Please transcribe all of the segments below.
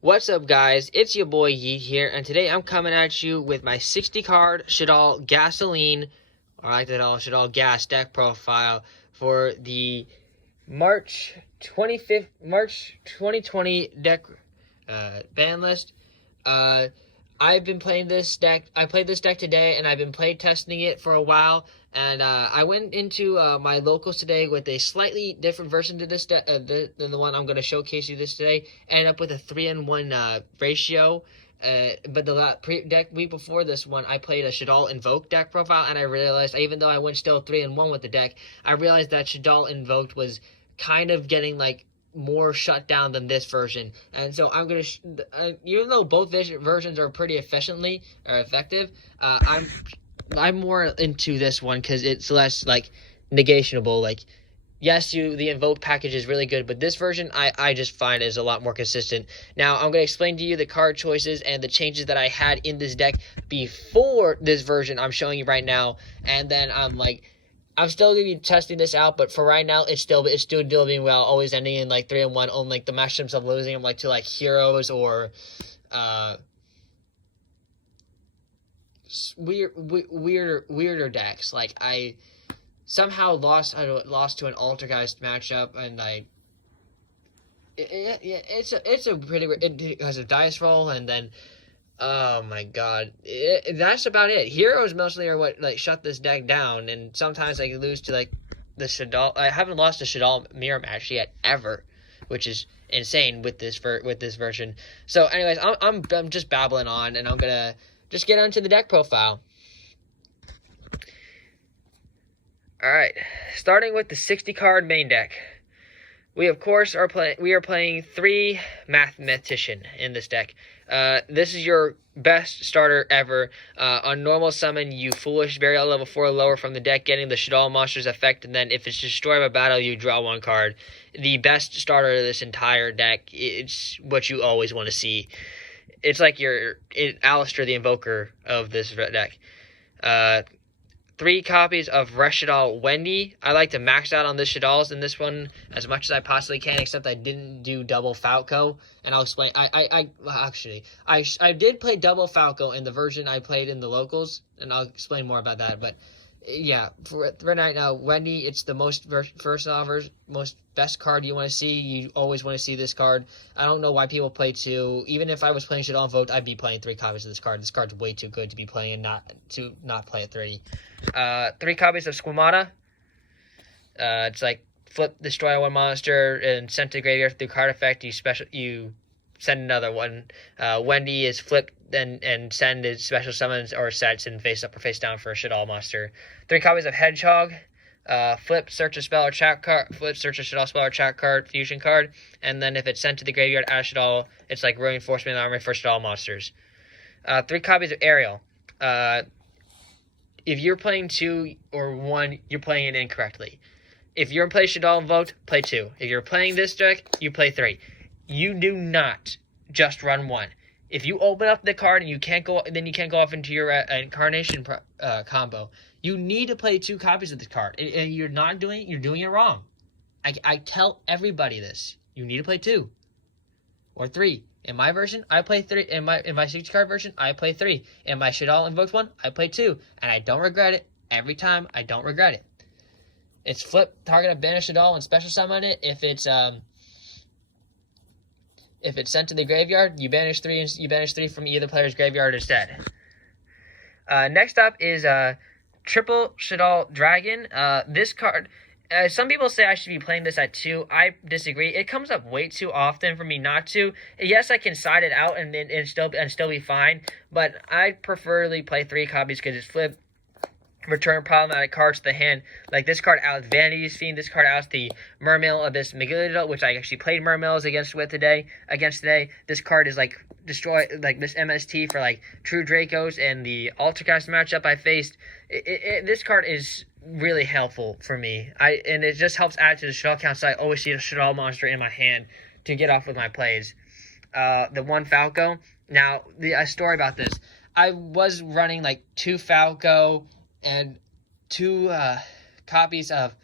What's up, guys? It's your boy Yeet here, and today I'm coming at you with my 60 card SHADDOLL Gasoline, or I like to call SHADDOLL Gas deck profile for the March 2020 deck ban list. I've been playing this deck. I played this deck today, and I've been play testing it for a while. And I went into my locals today with a slightly different version to this deck than the one I'm going to showcase you this today. Ended up with a 3-in-1 ratio. But the deck week before this one, I played a SHADDOLL Invoke deck profile, and I realized, even though I went still 3-in-1 with the deck, I realized that SHADDOLL Invoked was kind of getting like more shut down than this version. And so I'm gonna even though both versions are pretty effective, I'm more into this one because it's less like negationable. Like, yes, the invoke package is really good, but this version I just find is a lot more consistent. Now I'm going to explain to you the card choices and the changes that I had in this deck before this version I'm showing you right now, and then I'm still gonna be testing this out, but for right now, it's still doing well. Always ending in like 3-in-1 on like the matchups of losing them like to like heroes or weirder decks. Like I somehow lost to an Altergeist matchup, and it's a pretty, it has a dice roll, and then oh my god, that's about it. Heroes mostly are what like shut this deck down, and sometimes I lose to like the SHADDOLL. I haven't lost a SHADDOLL mirror match yet ever, which is insane with this version. So, anyways, I'm just babbling on, and I'm gonna just get onto the deck profile. All right, starting with the 60 card main deck. We of course are playing 3 Mathematician in this deck. This is your best starter ever. On normal summon, you Foolish Burial level 4 or lower from the deck, getting the SHADDOLL monster's effect, and then if it's destroyed by battle, you draw 1 card. The best starter of this entire deck. It's what you always want to see. It's like Alistair the Invoker of this deck. 3 copies of SHADDOLL Wendy. I like to max out on the SHADDOLLs in this one as much as I possibly can, except I didn't do double Falco, and I'll explain. I did play double Falco in the version I played in the locals, and I'll explain more about that. But yeah, for right now, Wendy, it's the most versatile, most best card you want to see. You always want to see this card. I don't know why people play 2. Even if I was playing SHADDOLL Invoked, I'd be playing 3 copies of this card. This card's way too good to be playing, not play at 3. 3 copies of Squamata. It's like flip, destroy 1 monster, and send to the graveyard through card effect. You send another one. Wendy is flip and send its special summons or sets and face up or face down for a SHADDOLL monster. 3 copies of Hedgehog. Flip, search a spell or chat card. Flip, search a SHADDOLL spell or chat card, fusion card, and then if it's sent to the graveyard as SHADDOLL, it's like reinforcement armor for SHADDOLL monsters. 3 copies of Ariel. If you're playing 2 or 1, you're playing it incorrectly. If you're playing SHADDOLL Invoked, play 2. If you're playing this deck, you play 3. You do not just run 1. If you open up the card and you can't go off into your Incarnation combo. You need to play 2 copies of this card, and you're doing it wrong. I tell everybody this. You need to play 2 or 3. In my version, I play 3. In my 60 card version, I play 3. In my SHADDOLL Invoked one, I play 2, and I don't regret it. Every time, I don't regret it. It's flip, target a banish SHADDOLL and special summon it. If it's sent to the graveyard, you banish 3 from either player's graveyard instead. Next up is Triple SHADDOLL Dragon. This card, some people say I should be playing this at 2. I disagree. It comes up way too often for me not to. Yes, I can side it out and still be fine, but I preferably play 3 copies because it's flip, return problematic cards to the hand. Like this card outs Vanity's Fiend. This card outs the Mermail Abyss Megiddo, which I actually played Mermails against today. This card is like destroy like this MST for like True Dracos and the Altergeist matchup I faced. This card is really helpful for me. And it just helps add to the SHADDOLL count, so I always see a SHADDOLL monster in my hand to get off with my plays. The 1 Falco. Now, a story about this. I was running like 2 Falco and 2 copies of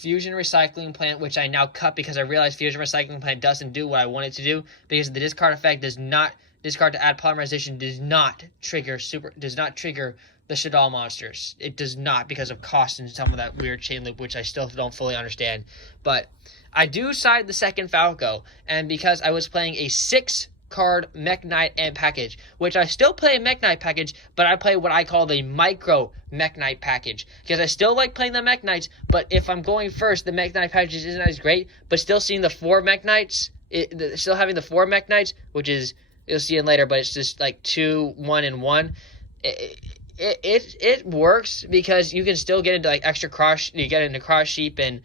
Fusion Recycling Plant, which I now cut because I realized Fusion Recycling Plant doesn't do what I want it to do, because the discard effect does not, discard to add polymerization does not trigger the SHADDOLL monsters. It does not, because of cost and some of that weird chain loop, which I still don't fully understand. But I do side the second Falco, and because I was playing a 6-card Mech Knight and package, which I still play a Mech Knight package, but I play what I call the micro Mech Knight package, because I still like playing the Mech Knights, but if I'm going first, the Mech Knight package isn't as great, but still seeing the 4 Mech Knights, still having the 4 Mech Knights, which is, you'll see it later, but it's just like 2, 1, and 1. It works because you can still get into like extra cross. You get into cross sheep and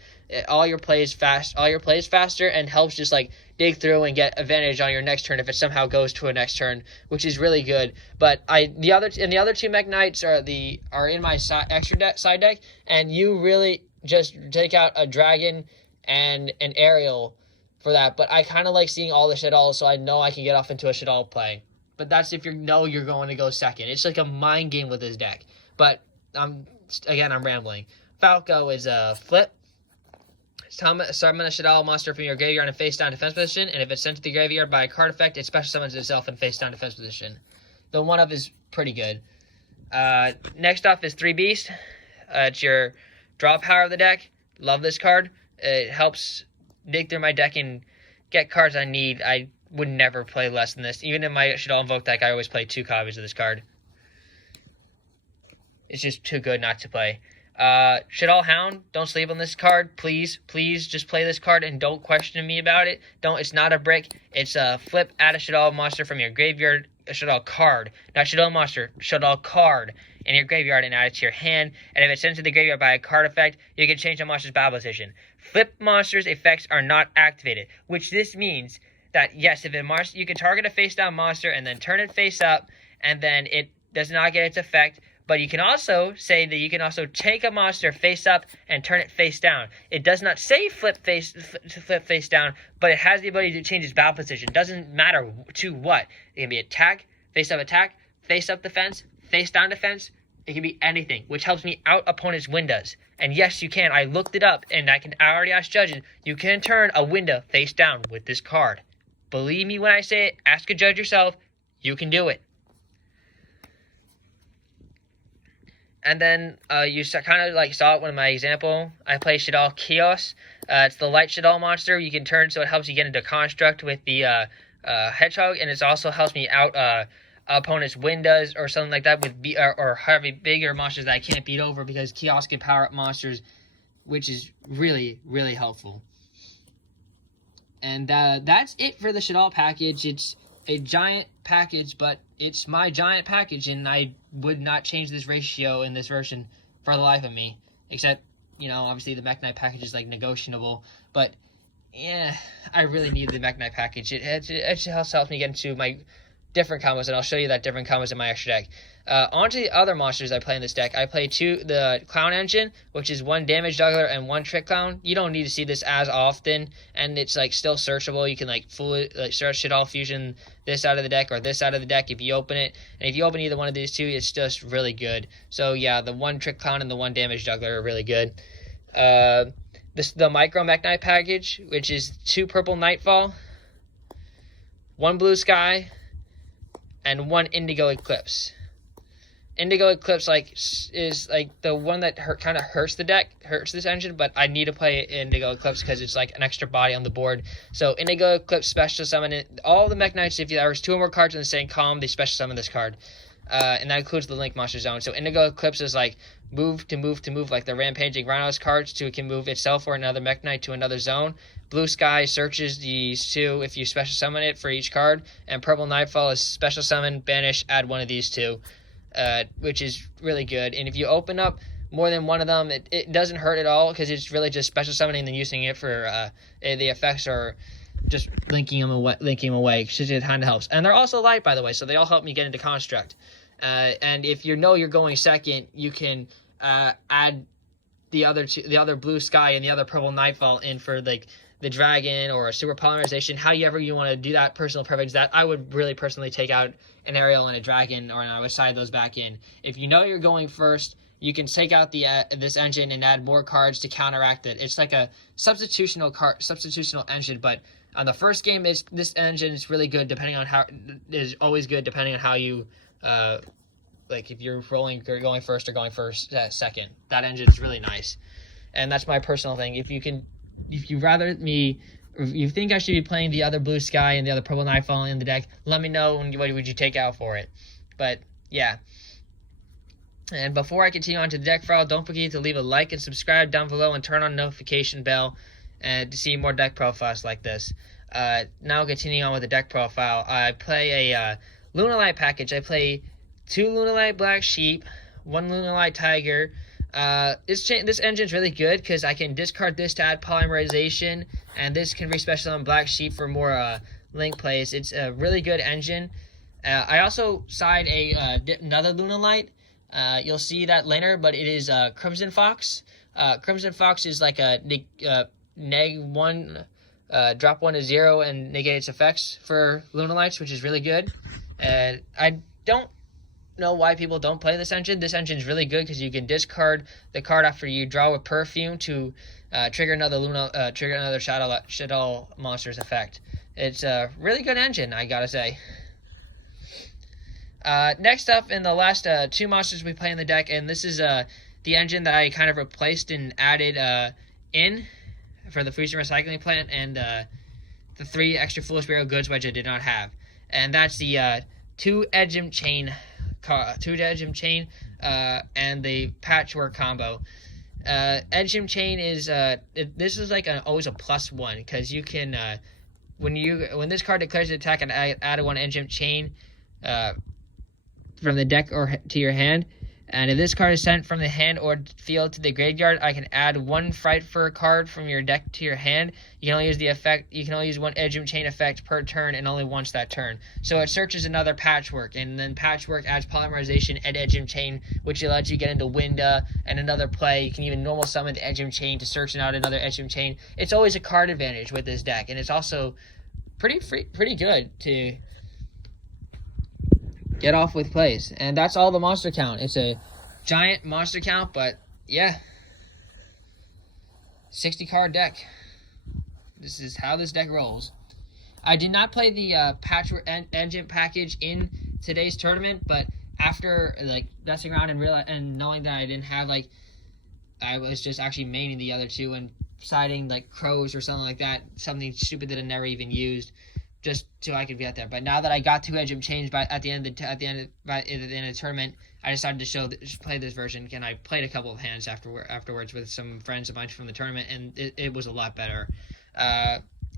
all your plays faster, and helps just like dig through and get advantage on your next turn if it somehow goes to a next turn, which is really good. But the other 2 Mech Knights are in my side deck, and you really just take out a dragon and an aerial for that. But I kind of like seeing all the SHADDOLL, so I know I can get off into a SHADDOLL play. But that's if you're going to go second. It's like a mind game with this deck. But I'm rambling. Falco is a flip. Summon a SHADDOLL monster from your graveyard in face down defense position, and if it's sent to the graveyard by a card effect, it special summons itself in face down defense position. The 1-of is pretty good. Next up is 3 Beast. It's your draw power of the deck. Love this card. It helps dig through my deck and get cards I need. I would never play less than this. Even in my SHADDOLL Invoke deck, I always play 2 copies of this card. It's just too good not to play. SHADDOLL Hound, don't sleep on this card. Please just play this card and don't question me about it. It's not a brick. It's a flip, add a SHADDOLL monster from your graveyard, a SHADDOLL card. Not SHADDOLL monster, SHADDOLL card in your graveyard and add it to your hand. And if it's sent to the graveyard by a card effect, you can change the monster's battle position. Flip monsters' effects are not activated, which this means that yes, if you can target a face down monster and then turn it face up, and then it does not get its effect. But you can also say that you can also take a monster face up and turn it face down. It does not say flip face down, but it has the ability to change its battle position. Doesn't matter to what. It can be attack, face up defense, face down defense. It can be anything, which helps me out opponents' windows. And yes, you can. I looked it up, and I already asked judges. You can turn a window face down with this card. Believe me when I say it. Ask a judge yourself. You can do it. And then you kind of like saw it in my example. I play SHADDOLL Chaos. It's the light SHADDOLL monster. You can turn so it helps you get into construct with the hedgehog, and it also helps me out opponent's windows or something like that with or heavy bigger monsters that I can't beat over, because Chaos can power up monsters, which is really, really helpful. And that's it for the SHADDOLL package. It's a giant package, but it's my giant package, and I would not change this ratio in this version for the life of me. Except, obviously the Mech Knight package is like negotiable, but yeah, I really need the Mech Knight package. It just helps me get into my different combos, and I'll show you that different combos in my extra deck. On to the other monsters I play in this deck. I play the Clown Engine, which is 1 Damage Juggler and 1 Trick Clown. You don't need to see this as often, and it's like still searchable. You can fully search SHADDOLL Fusion this out of the deck or this out of the deck if you open it. And if you open either one of these two, it's just really good. So yeah, the 1 Trick Clown and the 1 Damage Juggler are really good. The Micro Mech Knight package, which is 2 Purple Nightfall, 1 Blue Sky, and 1 Indigo Eclipse. Indigo Eclipse is the one that kind of hurts this engine, but I need to play Indigo Eclipse because it's like an extra body on the board. So Indigo Eclipse special summon it. All the Mech Knights, if there's 2 or more cards in the same column, they special summon this card. And that includes the Link Monster Zone. So Indigo Eclipse is move, like the Rampaging Rhinos cards, so it can move itself or another Mech Knight to another zone. Blue Sky searches these 2 if you special summon it for each card. And Purple Nightfall is special summon, banish, add 1 of these 2. Which is really good. And if you open up more than 1 of them, it doesn't hurt at all, because it's really just special summoning and then using it for the effects, or just linking them away, because it kind of helps. And they're also light, by the way, so they all help me get into construct. And if you're going second, you can add the other Blue Sky and the other Purple Nightfall in for the dragon or a super polymerization. However you want to do that, personal preference, that I would really personally take out an aerial and a dragon, or I would side those back in. If you know you're going first you can take out the this engine and add more cards to counteract it. It's like a substitutional engine, but on the first game, this engine is really good. Depending on how is always good depending on how you like if you're going first or going second. That engine is really nice, and that's my personal thing. If you think I should be playing the other Blue Sky and the other Purple Nightfall in the deck, let me know what would you take out for it. But yeah. And before I continue on to the deck file, don't forget to leave a like and subscribe down below and turn on the notification bell to see more deck profiles like this. Now continuing on with the deck profile, I play a Lunalight package. I play 2 Lunalight Black Sheep, 1 Lunalight Tiger. This engine's really good because I can discard this to add polymerization, and this can re-special on Black Sheep for more link plays. It's a really good engine. I also side another Lunalight. You'll see that later, but it is Crimson Fox. Crimson Fox is like a neg 1, drop 1 to 0 and negate its effects for Lunalights, which is really good. And I don't know why people don't play this engine. This engine is really good because you can discard the card after you draw with Perfume to trigger another Shadow monster's effect. It's a really good engine, I gotta say. Next up, in the last 2 monsters we play in the deck, and this is the engine that I kind of replaced and added in for the Fusion Recycling Plant and the 3 extra Foolish Burial Goods, which I did not have. And that's the 2 Edgem Chain and the Patchwork combo. Edgem Chain is this is like always a +1 because you can when this card declares an attack and add 1 Edgem Chain from the deck or to your hand, and if this card is sent from the hand or field to the graveyard, I can add 1 Frightfur card from your deck to your hand. You can only use the effect. You can only use 1 Edgem Chain effect per turn, and only once that turn. So it searches another Patchwork, and then Patchwork adds polymerization and Edgem Chain, which allows you to get into Winda and another play. You can even normal summon the Edgem Chain to search out another Edgem Chain. It's always a card advantage with this deck, and it's also pretty good to get off with plays. And that's all the monster count. It's a giant monster count, but yeah, 60 card deck. This is how this deck rolls. I did not play the Patchwork engine package in today's tournament, but after like messing around and knowing that I didn't have I was just actually maining the other 2 and siding like Crows or something like that, something stupid that I never even used, just so I could get there. But now that I got 2 Edgem Chains at the end of the tournament, I decided to play this version, and I played a couple of hands afterwards with some friends of mine from the tournament, and it was a lot better.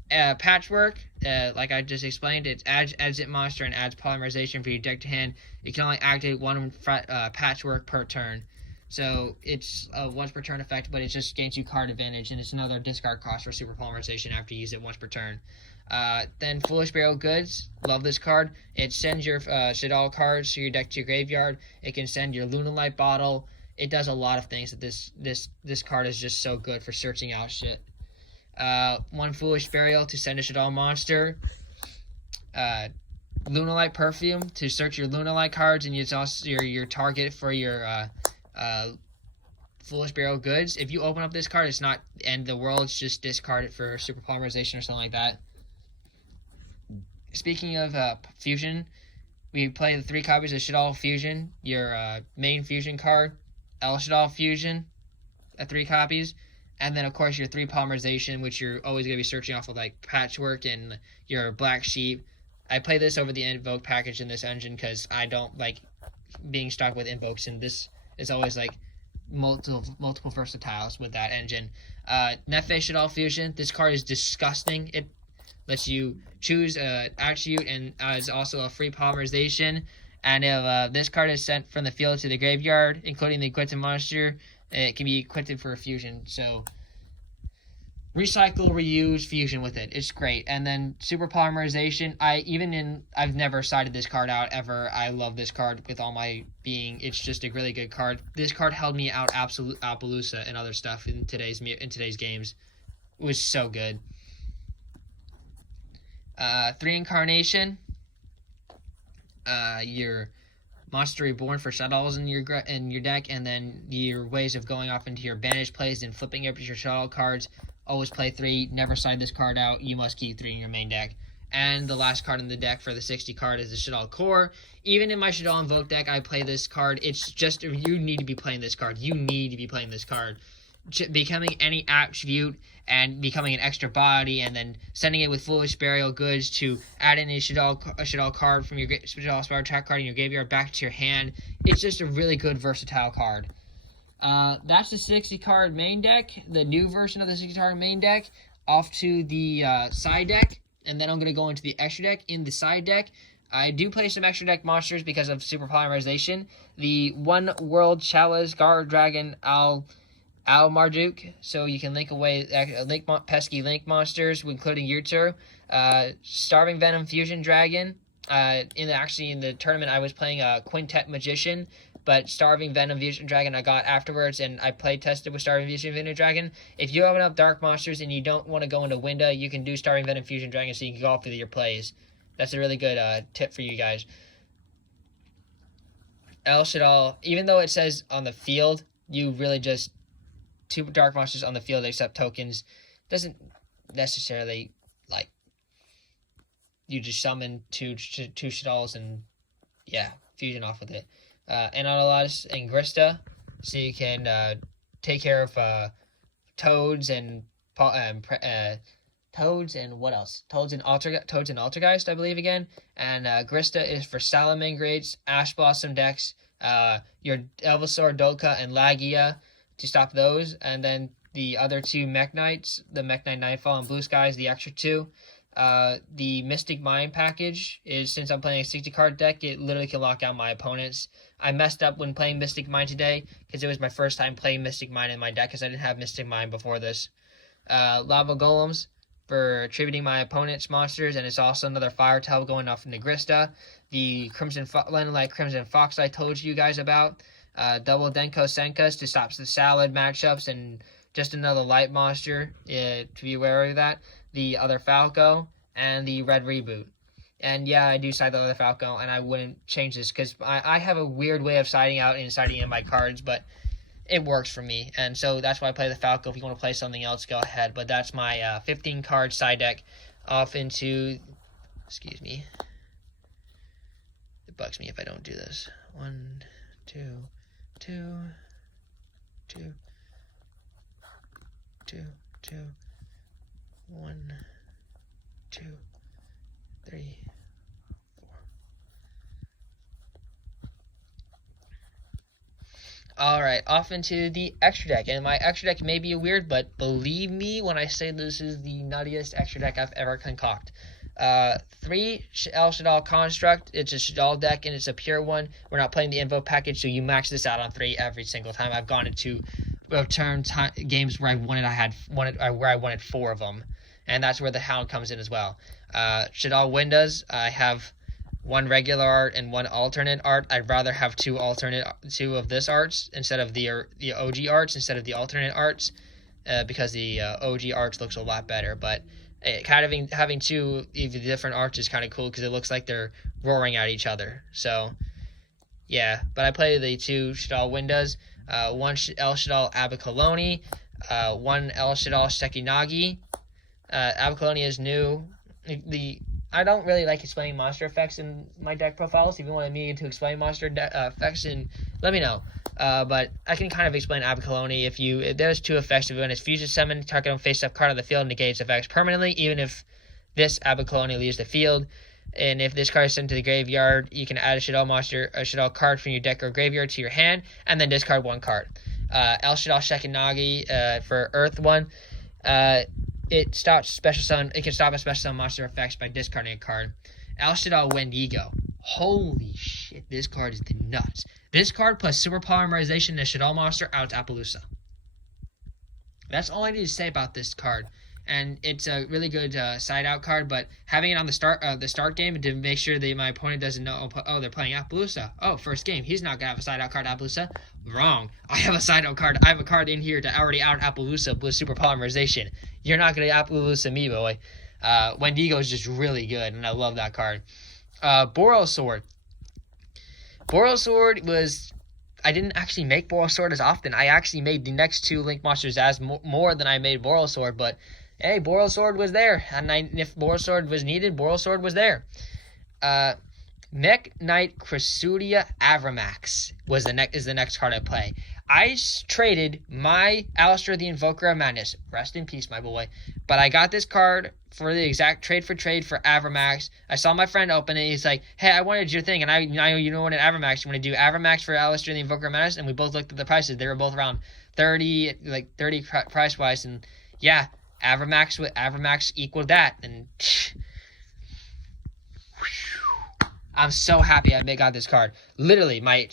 Patchwork, like I just explained, it adds it monster and adds polymerization for your deck to hand. You can only activate 1 Patchwork per turn. So it's a once per turn effect, but it just gains you card advantage, and it's another discard cost for super polymerization after you use it once per turn. Then Foolish Burial Goods, love this card. It sends your SHADDOLL cards to your deck to your graveyard. It can send your Lunalight Bottle. It does a lot of things. That this card is just so good for searching out shit. 1 Foolish Burial to send a SHADDOLL monster. Lunalight Perfume to search your Lunalight cards, and it's also your target for your Foolish Burial Goods. If you open up this card, it's not end the world. It's just discard it for super polymerization or something like that. Speaking of fusion, we play the 3 copies of SHADDOLL Fusion, your main fusion card, El SHADDOLL Fusion, 3 copies, and then of course your 3 polymerization, which you're always going to be searching off of like Patchwork and your Black Sheep. I play this over the Invoke package in this engine because I don't like being stuck with Invokes, and this is always like multiple versatiles with that engine. Nefe SHADDOLL Fusion, this card is disgusting. It lets you choose attribute and is also a free polymerization. And if this card is sent from the field to the graveyard, including the equipped monster, it can be equipped for a fusion. So recycle, reuse, fusion with it. It's great. And then super polymerization. I've never sided this card out ever. I love this card with all my being. It's just a really good card. This card held me out absolute Appaloosa and other stuff in today's games. It was so good. 3 Incarnation. Your Monster Reborn for Shaddolls in your deck, and then your ways of going off into your banished plays and flipping up your Shaddol cards. Always play 3. Never side this card out. You must keep 3 in your main deck. And the last card in the deck for the 60 card is the Shaddol Core. Even in my Shaddol Invoke deck, I play this card. It's just, you need to be playing this card. You need to be playing this card. Becoming any attribute and becoming an extra body, and then sending it with Foolish Burial Goods to add in a Shaddol card from your Shaddol Spiral Attack card in your graveyard back to your hand. It's just a really good versatile card. That's the 60 card main deck, the new version of the 60 card main deck. Off to the side deck, and then I'm going to go into the extra deck. In the side deck, I do play some extra deck monsters because of Super Polymerization. The One World Chalice Guard Dragon Al Marduk, so you can link away pesky link monsters, including Yurtur. Starving Venom Fusion Dragon. In the tournament, I was playing a Quintet Magician, but Starving Venom Fusion Dragon I got afterwards, and I play tested with Starving Venom Dragon. If you have enough dark monsters and you don't want to go into Winda, you can do Starving Venom Fusion Dragon so you can go off with your plays. That's a really good tip for you guys. El Shaddol, even though it says on the field, you really just 2 dark monsters on the field except tokens. Doesn't necessarily, like, you just summon two Shaddolls and, yeah, fusion off with it. Anatolas and Grista, so you can take care of Toads and what else? Toads and Altergeist, I believe, again. And Grista is for Salamangreats, Ash Blossom decks, your Elvisaur, Dolka, and Lagia to stop those. And then the other 2 Mech Knights, the Mech Knight Nightfall and Blue Skies, the extra 2. The Mystic Mind package is, since I'm playing a 60 card deck, it literally can lock out my opponents. I messed up when playing Mystic Mind today because it was my first time playing Mystic Mind in my deck because I didn't have Mystic Mind before this. Lava Golems for attributing my opponent's monsters, and it's also another Fire Tail going off into Grista. The Lenolite Crimson Fox I told you guys about. Double Denko Senkas to stop the Salad matchups, and just another light monster to be aware of that. The other Falco, and the Red Reboot. And yeah, I do side the other Falco, and I wouldn't change this because I have a weird way of siding out and siding in my cards, but it works for me. And so that's why I play the Falco. If you want to play something else, go ahead. But that's my 15 card side deck off into, excuse me. It bugs me if I don't do this. 1, 2, 2, 2, 2, 2. 1, 2, 3, 4. Alright, off into the extra deck. And my extra deck may be weird, but believe me when I say this is the nuttiest extra deck I've ever concocted. 3 El Shaddol Construct. It's a Shaddol deck, and it's a pure one. We're not playing the Invo package, so you max this out on 3 every single time. I've gone into games where I wanted 4 of them. And that's where the Hound comes in as well. Shaddol Windows, I have 1 regular art and 1 alternate art. I'd rather have 2 of this arts instead of the OG arts instead of the alternate arts, because the OG arts looks a lot better. But having 2 even different arts is kind of cool because it looks like they're roaring at each other. So yeah, but I play the 2 Shaddol Windows, 1 El Shaddol Abacoloni, 1 El Shaddol Sekinagi. Abacoloni is new. I don't really like explaining monster effects in my deck profiles. If you want me to explain monster effects, let me know. But I can kind of explain Abacoloni. If there's 2 effects. When it's Fusion Summon, target on face-up card on the field negates effects permanently, even if this Abacoloni leaves the field. And if this card is sent to the graveyard, you can add a Shaddol card from your deck or graveyard to your hand, and then discard 1 card. El Shaddol Sekinagi for Earth 1. It stops special summon. It can stop a special summon monster effects by discarding a card. El Shaddol Wendigo. Holy shit, this card is the nuts. This card plus Super Polymerization and a Shaddol monster out to Appaloosa. That's all I need to say about this card. And it's a really good side out card, but having it on the start game to make sure that my opponent doesn't know, oh, they're playing Appaloosa. Oh, first game, he's not gonna have a side out card Appaloosa. Wrong. I have a side out card. I have a card in here to already out Appaloosa with Super Polymerization. You're not gonna Appaloosa me, boy. Wendigo is just really good, and I love that card. Boral Sword. Borosword was... I didn't actually make Borosword as often. I actually made the next two Link monsters as more than I made Borosword, but hey, Borosword was there. And if Borosword was needed, Borosword was there. Mech Knight Crisudia Avramax is the next card I play. I traded my Alistair the Invoker of Madness. Rest in peace, my boy. But I got this card for the exact trade for Avramax. I saw my friend open it. He's like, hey, I wanted your thing. And I you know what an Avramax. You want to do Avramax for Alistair the Invoker of Madness? And we both looked at the prices. They were both around 30 price-wise. And yeah, Avramax equaled that. And I'm so happy I got this card. Literally, my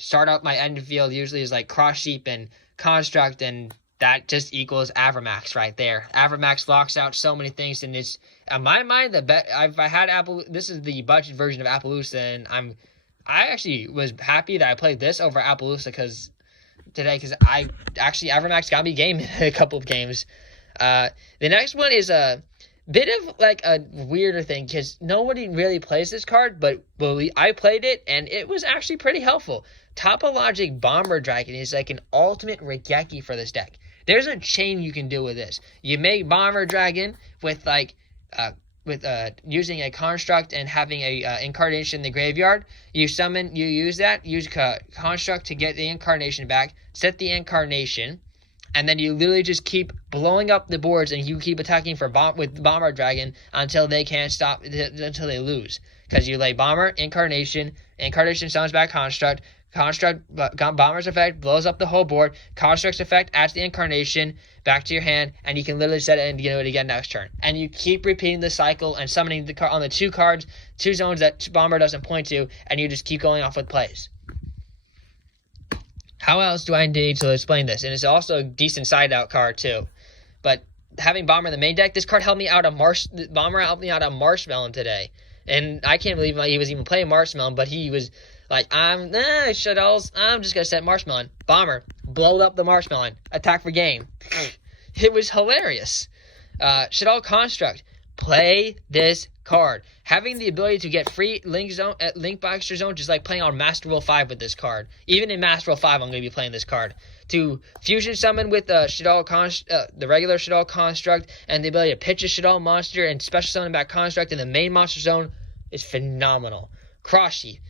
end field usually is like Cross Sheep and Construct, and that just equals Avramax right there. Avramax locks out so many things, and it's, in my mind, this is the budget version of Appaloosa, and I actually was happy that I played this over Appaloosa because Avramax got me game in a couple of games. The next one is a bit of like a weirder thing because nobody really plays this card, but I played it and it was actually pretty helpful. Topologic Bomber Dragon is like an ultimate Regeki for this deck. There's a chain you can do with this. You make Bomber Dragon with using a construct and having a incarnation in the graveyard. You use construct to get the incarnation back, set the incarnation, and then you literally just keep blowing up the boards and you keep attacking with Bomber Dragon until they can't stop, until they lose. Because you lay Bomber, Incarnation summons back Construct, Bomber's effect blows up the whole board, Construct's effect adds the Incarnation back to your hand, and you can literally set it and do it again next turn. And you keep repeating the cycle and summoning on the two zones that Bomber doesn't point to, and you just keep going off with plays. How else do I need to explain this? And it's also a decent side-out card, too. But having Bomber in the main deck, this card helped me out of Bomber helped me out of Marshmelon today. And I can't believe he was even playing Marshmelon, but he was like, Shaddolls, I'm just going to set Marshmelon. Bomber, blowed up the Marshmelon. Attack for game. It was hilarious. Shaddol Construct, play this card. Having the ability to get free Link Baxter Zone, just like playing on Master Rule 5 with this card. Even in Master Rule 5, I'm going to be playing this card. To fusion summon with the regular Shaddol Construct, and the ability to pitch a Shaddol monster and special summon back Construct in the main Monster Zone is phenomenal. Cross Sheep.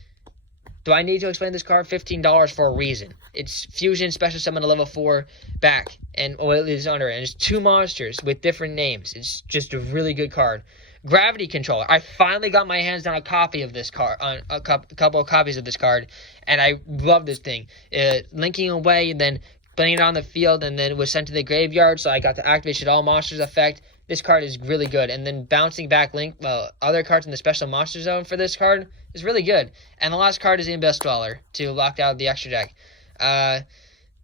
Do I need to explain this card? $15 for a reason. It's fusion, special summon a level 4 back, and it is under it. And it's two monsters with different names. It's just a really good card. Gravity Controller. I finally got my hands on a copy of this card, a couple of copies of this card, and I love this thing. Linking away and then putting it on the field, and then it was sent to the graveyard, so I got to activate all monsters effect. This card is really good, and then bouncing back other cards in the special monster zone for this card is really good. And the last card is the Abyss Dweller to lock out the extra deck.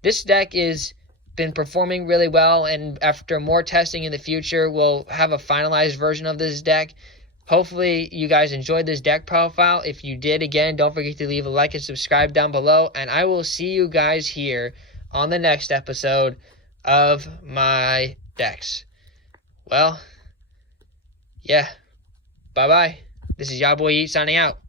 This deck is been performing really well, and after more testing in the future, we'll have a finalized version of this deck. Hopefully you guys enjoyed this deck profile. If you did, again, don't forget to leave a like and subscribe down below, and I will see you guys here on the next episode of my decks. Well, yeah, bye-bye. This is Yaboy Eat signing out.